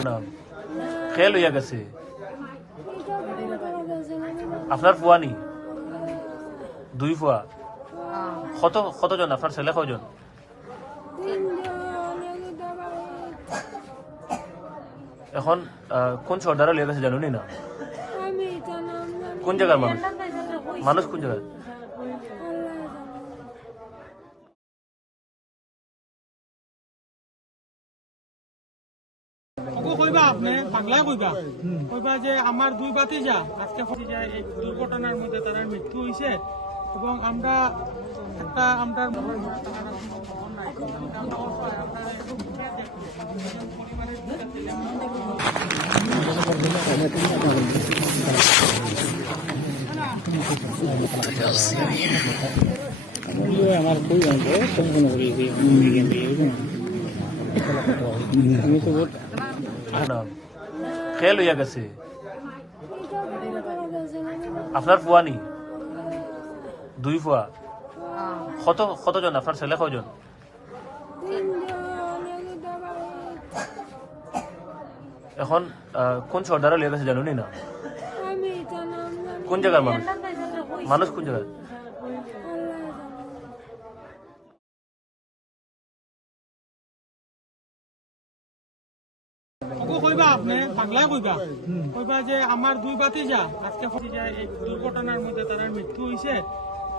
নাম খেল হইয়া গেছে আপনার ফুয়ানি দুই ফুয়া কতজন আপনার ছেলে কয়জন এখন কোন সর্দারা লিয়ে গেছে জানুনি না কোন জায়গার মানুষ মানুষ কোন জায়গায় কইবা আপনি বাংলা কইবা কইবা যে আমার দুই ভাতিজা আজকে এই দুর্ঘটনার মধ্যে তাদের মৃত্যু হয়েছে এবং আমরা একটা আমরা আমার খুবই সম্পূর্ণ করেছি আমি তো নাম খেল হইয়া গেছে আপনার ফুয়ানি দুই ফুয়া কতজন আপনার ছেলে কয়জন এখন কোন সর্দারা লিয়ে গেছে জানুনি না কোন জায়গার মানুষ মানুষ কোন জায়গায় কইবা আপনি বাংলা কইবা কইবা যে আমার দুই ভাতিজা আজকে এই দুর্ঘটনার মধ্যে তাদের মৃত্যু হয়েছে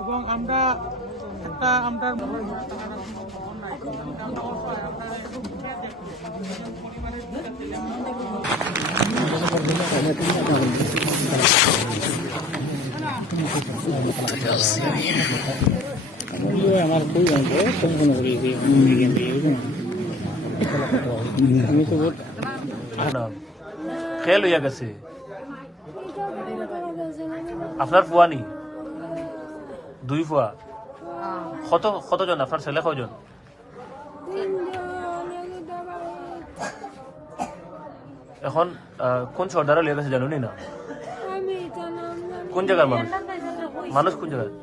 এবং আমরা একটা আমরা আমার খুবই সম্পূর্ণ করেছি আমি তো নাম খেল হইয়া গেছে আপনার ফুয়ানি দুই ফুয়া কতজন আপনার ছেলে কয়জন এখন কোন সর্দারা লিয়ে গেছে জানুনি না কোন জায়গার মানুষ মানুষ কোন জায়গায়